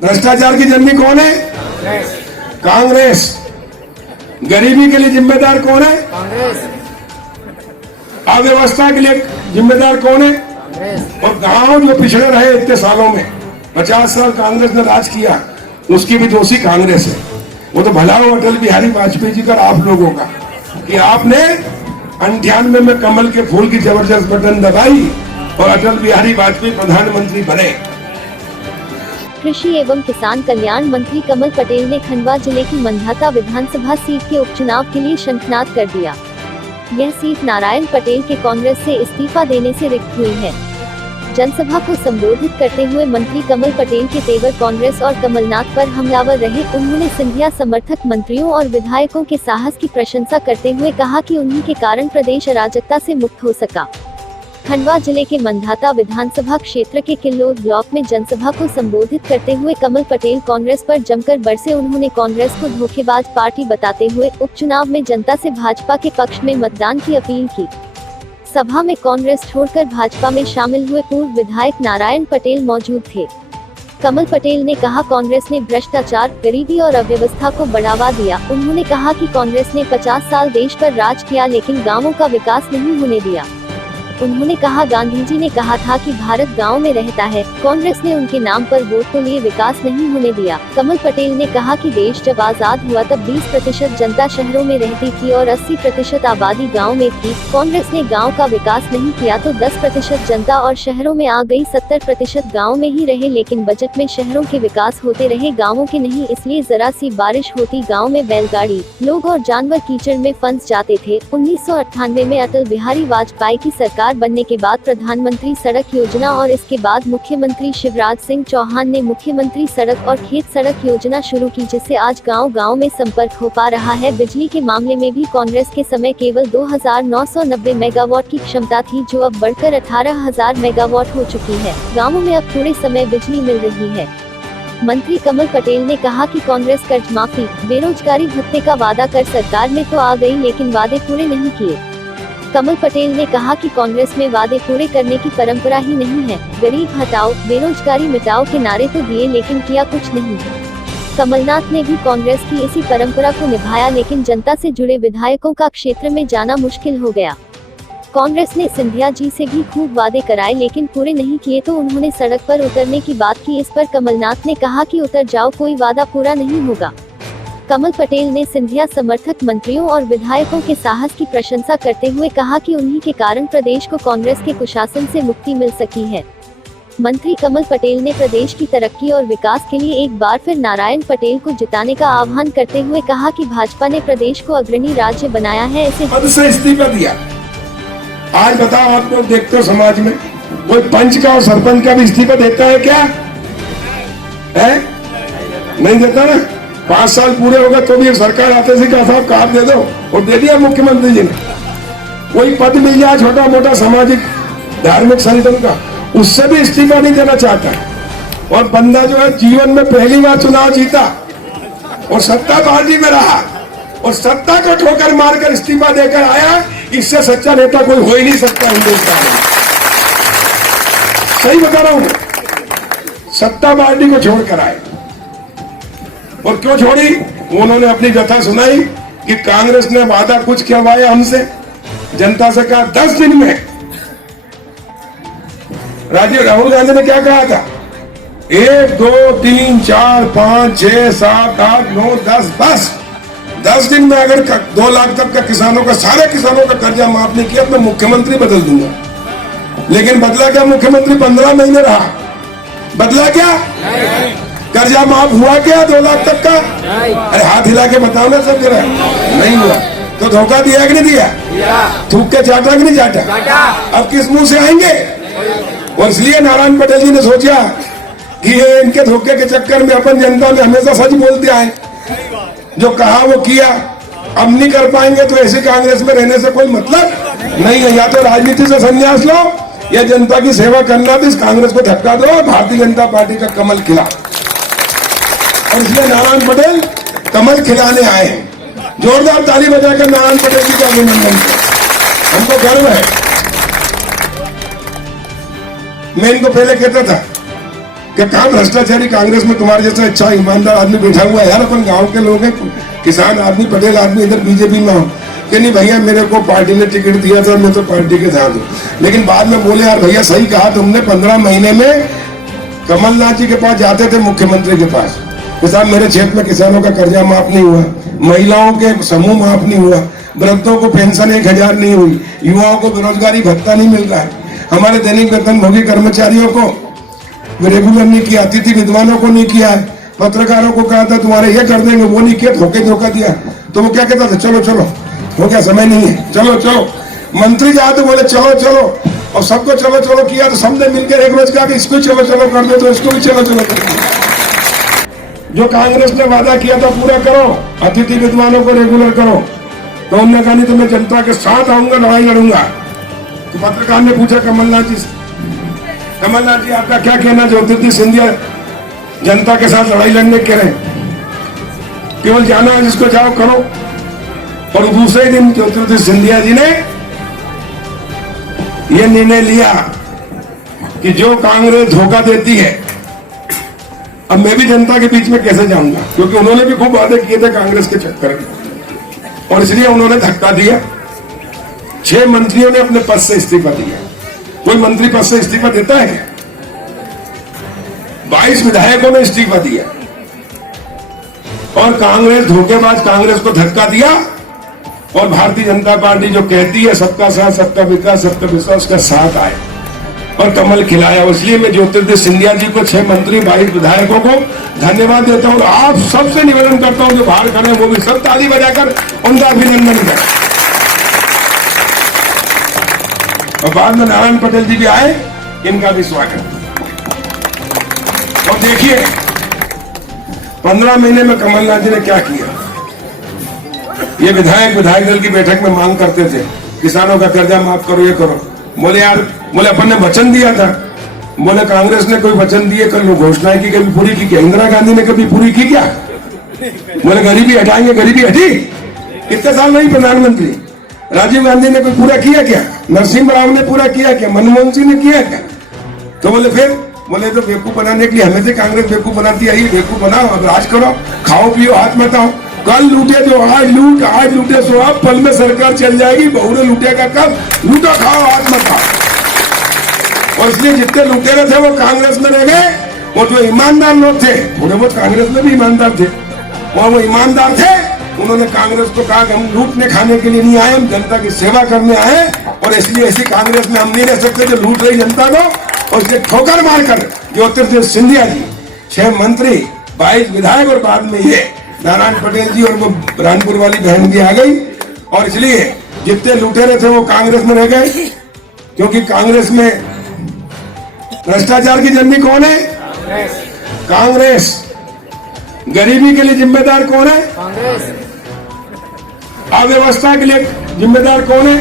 भ्रष्टाचार की जननी कौन है? कांग्रेस। गरीबी के लिए जिम्मेदार कौन है? कांग्रेस। अव्यवस्था के लिए जिम्मेदार कौन है? और गांव जो पिछड़े रहे इतने सालों में, 50 साल कांग्रेस ने राज किया, उसकी भी दोषी कांग्रेस है। वो तो भला हो अटल बिहारी वाजपेयी जी का, आप लोगों का, कि आपने 98 में कमल के फूल की जबरदस्त बटन दबाई और अटल बिहारी वाजपेयी प्रधानमंत्री बने। कृषि एवं किसान कल्याण मंत्री कमल पटेल ने खंडवा जिले की मंधाता विधानसभा सीट के उपचुनाव के लिए शंखनाद कर दिया। यह सीट नारायण पटेल के कांग्रेस से इस्तीफा देने से रिक्त हुई है। जनसभा को संबोधित करते हुए मंत्री कमल पटेल के तेवर कांग्रेस और कमलनाथ पर हमलावर रहे। उन्होंने सिंधिया समर्थक मंत्रियों और विधायकों के साहस की प्रशंसा करते हुए कहा कि उन्हीं के कारण प्रदेश अराजकता से मुक्त हो सका। खंडवा जिले के मंधाता विधानसभा क्षेत्र के किल्लोद ब्लॉक में जनसभा को संबोधित करते हुए कमल पटेल कांग्रेस पर जमकर बरसे। उन्होंने कांग्रेस को धोखेबाज पार्टी बताते हुए उपचुनाव में जनता से भाजपा के पक्ष में मतदान की अपील की। सभा में कांग्रेस छोड़कर भाजपा में शामिल हुए पूर्व विधायक नारायण पटेल मौजूद थे। कमल पटेल ने कहा, कांग्रेस ने भ्रष्टाचार, गरीबी और अव्यवस्था को बढ़ावा दिया। उन्होंने कहा कि कांग्रेस ने 50 साल देश पर राज किया लेकिन गाँवों का विकास नहीं होने दिया। उन्होंने कहा, गांधी जी ने कहा था कि भारत गांव में रहता है। कांग्रेस ने उनके नाम पर वोट के लिए विकास नहीं होने दिया। कमल पटेल ने कहा कि देश जब आजाद हुआ तब 20% जनता शहरों में रहती थी और 80% आबादी गांव में थी। कांग्रेस ने गांव का विकास नहीं किया तो 10% जनता और शहरों में आ गई। 70% गाँव में ही रहे लेकिन बजट में शहरों के विकास होते रहे, गाँवों के नहीं। इसलिए जरा सी बारिश होती गाँव में बैलगाड़ी, लोग और जानवर कीचड़ में फंस जाते थे। 1998 में अटल बिहारी वाजपेयी की सरकार बनने के बाद प्रधानमंत्री सड़क योजना और इसके बाद मुख्यमंत्री शिवराज सिंह चौहान ने मुख्यमंत्री सड़क और खेत सड़क योजना शुरू की, जिससे आज गांव-गांव में संपर्क हो पा रहा है। बिजली के मामले में भी कांग्रेस के समय केवल 2990 मेगावाट की क्षमता थी, जो अब बढ़कर 18,000 मेगावाट हो चुकी है। गाँवों में अब थोड़े समय बिजली मिल रही है। मंत्री कमल पटेल ने कहा कि कांग्रेस कर्ज माफी, बेरोजगारी भत्ते का वादा कर सरकार में तो आ गई लेकिन वादे पूरे नहीं किए। कमल पटेल ने कहा कि कांग्रेस में वादे पूरे करने की परंपरा ही नहीं है। गरीब हटाओ, बेरोजगारी मिटाओ के नारे तो दिए लेकिन किया कुछ नहीं। कमलनाथ ने भी कांग्रेस की इसी परंपरा को निभाया लेकिन जनता से जुड़े विधायकों का क्षेत्र में जाना मुश्किल हो गया। कांग्रेस ने सिंधिया जी से भी खूब वादे कराए लेकिन पूरे नहीं किए तो उन्होंने सड़क पर उतरने की बात की। इस पर कमलनाथ ने कहा कि उतर जाओ, कोई वादा पूरा नहीं होगा। कमल पटेल ने सिंधिया समर्थक मंत्रियों और विधायकों के साहस की प्रशंसा करते हुए कहा कि उन्हीं के कारण प्रदेश को कांग्रेस के कुशासन से मुक्ति मिल सकी है। मंत्री कमल पटेल ने प्रदेश की तरक्की और विकास के लिए एक बार फिर नारायण पटेल को जिताने का आह्वान करते हुए कहा कि भाजपा ने प्रदेश को अग्रणी राज्य बनाया है। इसे पद से इस्तीफा दिया। आज बताओ, आप लोग देखते हो समाज में कोई पंच का और सरपंच का भी इस्तीफा देता है क्या? है? नहीं देता ना। 5 साल पूरे हो गए तो भी एक सरकार आते से कहा साहब कार्ड दे दो, और दे दिया मुख्यमंत्री जी ने। कोई पद मिल जाए छोटा मोटा सामाजिक धार्मिक संगठन का, उससे भी इस्तीफा नहीं देना चाहता। और बंदा जो है जीवन में पहली बार चुनाव जीता और सत्ता पार्टी में रहा और सत्ता को ठोकर मारकर इस्तीफा देकर आया। इससे सच्चा नेता कोई हो ही नहीं सकता हिंदुस्तान में। सही बता रहा हूं, सत्ता पार्टी को छोड़कर आए। और क्यों छोड़ी? उन्होंने अपनी व्यथा सुनाई कि कांग्रेस ने वादा कुछ करवाया हमसे, जनता से कहा 10 दिन में। राहुल गांधी ने क्या कहा था? 1 2 3 4 5 6 7 8 9 10 बस 10 दिन में अगर 2 लाख तक का किसानों का, सारे किसानों का कर्जा माफ नहीं किया तो मुख्यमंत्री बदल दूंगा। लेकिन बदला क्या? मुख्यमंत्री 15 महीने रहा। बदला क्या? कर्जा माफ हुआ क्या 2 लाख तक का? अरे हाथ हिला के बताओ ना सब जरा। नहीं हुआ तो धोखा दिया कि नहीं दिया? थूक के चाटा कि नहीं चाटा? अब किस मुंह से आएंगे? और इसलिए नारायण पटेल जी ने सोचा कि ये इनके धोखे के चक्कर में अपन जनता में हमेशा सच बोलते आए, जो कहा वो किया। अब नहीं कर पाएंगे तो ऐसे कांग्रेस में रहने से कोई मतलब नहीं है। या तो राजनीति से संन्यास लो या जनता की सेवा करना, तो इस कांग्रेस को धक्का दो, भारतीय जनता पार्टी का कमल खिला। और इसलिए नारायण पटेल कमल खिलाने आए हैं। जोरदार ताली बजाकर नारायण पटेल जी का अभिनंदन करें। हमको गर्व है। मैं इनको पहले कहता था कि कहाँ भ्रष्टाचारी कांग्रेस में तुम्हारे जैसा अच्छा ईमानदार आदमी बैठा हुआ है यार, अपन गांव के लोग हैं, किसान आदमी, पटेल आदमी, इधर बीजेपी में हो कि नहीं भैया मेरे को पार्टी ने टिकट दिया था, मैं तो पार्टी के साथ हूँ। लेकिन बाद में बोले यार भैया सही कहा तुमने, 15 महीने में कमलनाथ जी के पास जाते थे मुख्यमंत्री के पास कि साहब मेरे क्षेत्र में किसानों का कर्जा माफ नहीं हुआ, महिलाओं के समूह माफ नहीं हुआ, वृद्धों को पेंशन 1000 नहीं हुई, युवाओं को बेरोजगारी भत्ता नहीं मिल रहा है, हमारे दैनिक वेतनभोगी कर्मचारियों को रेगुलर नहीं किया, अतिथि विद्वानों को नहीं किया है, पत्रकारों को कहा था तुम्हारे ये कर देंगे, वो नहीं किया, धोखा दिया। तो वो क्या कहता था, चलो चलो हो गया, समय नहीं है, चलो चलो। मंत्री जाए तो बोले चलो चलो, और सबको चलो चलो किया तो सबने मिलकर एक रोज कहा कि इसको चलो चलो कर दो, तो इसको भी चलो चलो कर दो। जो कांग्रेस ने वादा किया था पूरा करो, अतिथि विद्वानों को रेगुलर करो, तो उन्होंने कहा नहीं तो मैं जनता के साथ आऊंगा, लड़ाई लड़ूंगा। तो पत्रकार ने पूछा कमलनाथ जी से, कमलनाथ जी आपका क्या कहना, ज्योतिर्दित्य सिंधिया जनता के साथ लड़ाई लड़ने के रहे, केवल जाना है जिसको जाओ करो। और दूसरे दिन ज्योतिर्दित्य सिंधिया जी ने यह निर्णय लिया कि जो कांग्रेस धोखा देती है, अब मैं भी जनता के बीच में कैसे जाऊंगा, क्योंकि उन्होंने भी खूब वादे किए थे कांग्रेस के चक्कर में, और इसलिए उन्होंने धक्का दिया। 6 मंत्रियों ने अपने पद से इस्तीफा दिया। कोई मंत्री पद से इस्तीफा देता है क्या? 22 विधायकों ने इस्तीफा दिया, और कांग्रेस धोखेबाज कांग्रेस को धक्का दिया, और भारतीय जनता पार्टी जो कहती है सबका साथ, सबका विकास, सबका विश्वास, का साथ आए और कमल खिलाया। इसलिए मैं ज्योतिर्दित्य सिंधिया जी को, 6 मंत्री, 22 विधायकों को धन्यवाद देता हूं। और आप सबसे निवेदन करता हूं जो बाहर खड़े वो भी सब ताली बजाकर उनका अभिनंदन करें। और बाद में नारायण पटेल जी भी आए, इनका भी स्वागत। और देखिए 15 महीने में कमलनाथ जी ने क्या किया। ये विधायक दल की बैठक में मांग करते थे किसानों का कर्जा माफ करो, ये करो। बोले यार, बोले अपन ने वचन दिया था। बोले कांग्रेस ने कोई वचन दिए, कल घोषणाएं की, कभी पूरी की क्या? इंदिरा गांधी ने कभी पूरी की क्या? बोले गरीबी हटाएंगे, गरीबी हटी? कितने साल नहीं प्रधानमंत्री? राजीव गांधी ने कोई पूरा किया क्या? नरसिम्हा राव ने पूरा किया क्या? मनमोहन सिंह ने किया क्या? तो बोले फिर, बोले तो बेवकूफ बनाने के लिए हमें से कांग्रेस बेवकूफ बनाती आई, बेवकूफ बनाओ, अब राज करो, खाओ पियो, हाथ मताओ। कल लूटे जो आज लूटे सो अब, पल में सरकार चल जाएगी, बहुरे लूटेगा कब? लूटो खाओ, हाथ मताओ। और इसलिए जितने लुटेरे थे वो कांग्रेस में रह गए, और जो ईमानदार लोग थे, थोड़े बहुत कांग्रेस में भी ईमानदार थे, और वो ईमानदार थे, उन्होंने कांग्रेस को कहा कि हम लूटने खाने के लिए नहीं आए, हम जनता की सेवा करने आए, और इसलिए ऐसी कांग्रेस में हम नहीं रह सकते जो लूट रही जनता को। और इसलिए ठोकर मारकर ज्योतिर्दित्य सिंधिया जी, 6 मंत्री, 22 विधायक, और बाद में ये नारायण पटेल जी और वो रानपुर वाली बहन भी आ गई। और इसलिए जितने लुटेरे थे वो कांग्रेस में रह गए, क्योंकि कांग्रेस में भ्रष्टाचार की जननी कौन है? कांग्रेस। गरीबी के लिए जिम्मेदार कौन है? कांग्रेस। अव्यवस्था के लिए जिम्मेदार कौन है?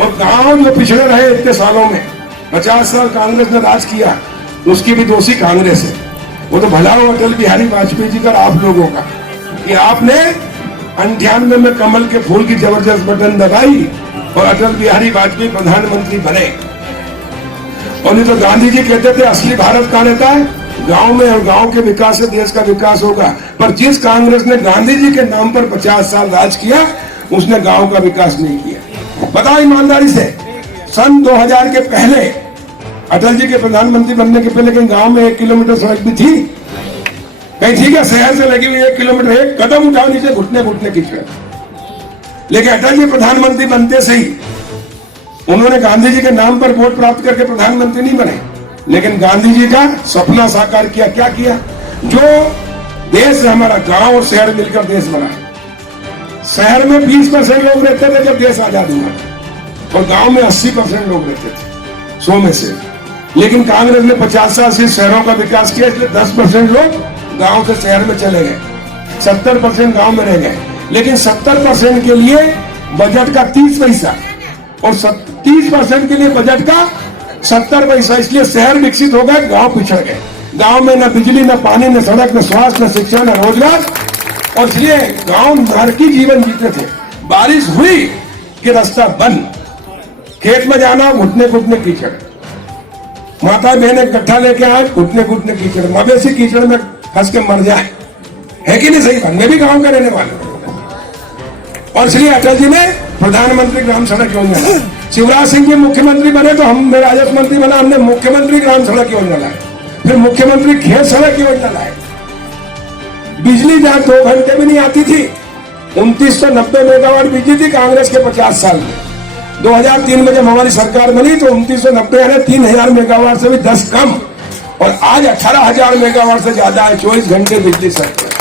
और गांव जो पिछड़े रहे इतने सालों में, 50 साल कांग्रेस ने राज किया, उसकी भी दोषी कांग्रेस है। वो तो भला हो अटल बिहारी वाजपेयी जी का, आप लोगों का, कि आपने 98 में कमल के फूल की जबरदस्त बटन दबाई और अटल बिहारी वाजपेयी प्रधानमंत्री बने। और नहीं तो गांधी जी कहते थे असली भारत कहाँ रहता है? गांव में, और गांव के विकास से देश का विकास होगा। पर जिस कांग्रेस ने गांधी जी के नाम पर 50 साल राज किया, उसने गांव का विकास नहीं किया। बताओ ईमानदारी से, सन 2000 के पहले, अटल जी के प्रधानमंत्री बनने के पहले कहीं गांव में 1 किलोमीटर सड़क भी थी? कहीं ठीक है? शहर से लगी हुई 1 किलोमीटर, एक कदम उठाओ नीचे घुटने कीचड़। लेकिन अटल जी प्रधानमंत्री बनते से ही उन्होंने गांधी जी के नाम पर वोट प्राप्त करके प्रधानमंत्री नहीं बने, लेकिन गांधी जी का सपना साकार किया। क्या किया? जो देश हमारा, गांव और शहर मिलकर देश बना। शहर में 20% लोग रहते थे जब देश आजाद हुआ, और गांव में 80% लोग रहते थे 100 में से। लेकिन कांग्रेस ने 50 साल से शहरों का विकास किया, इसलिए 10% लोग गांव से शहर में चले गए, 70% गांव में रह गए। लेकिन 70% के लिए बजट का 30 पैसा और 30% के लिए बजट का 70 पैसा, इसलिए शहर विकसित हो गए, गांव पिछड़ गए। गांव में न बिजली, न पानी, न सड़क, न स्वास्थ्य, न शिक्षा, न रोजगार, और इसलिए गांव नरकी जीवन जीते थे। बारिश हुई कि रास्ता बंद, खेत में जाना घुटने कीचड़। माता बहने इकट्ठा लेके आए, घुटने घुटने कीचड़, मवेशी कीचड़ में फंस के मर जाए, है कि नहीं सही बात? मैं भी गांव का रहने वाला हूं। और श्री अटल जी ने प्रधानमंत्री ग्राम सड़क योजना, शिवराज सिंह जी मुख्यमंत्री बने तो मैं राजस्व मंत्री बना, हमने मुख्यमंत्री ग्राम सड़क योजना लाए, फिर मुख्यमंत्री खेत सड़क योजना लाए। बिजली जहां 2 घंटे भी नहीं आती थी, 2990 मेगावाट बिजली थी कांग्रेस के 50 साल में। 2003 में जब हमारी सरकार बनी तो 2990 यानी 3000 मेगावाट से भी 10 कम, और आज 18,000 मेगावाट से ज्यादा है, 24 घंटे बिजली सकते हैं।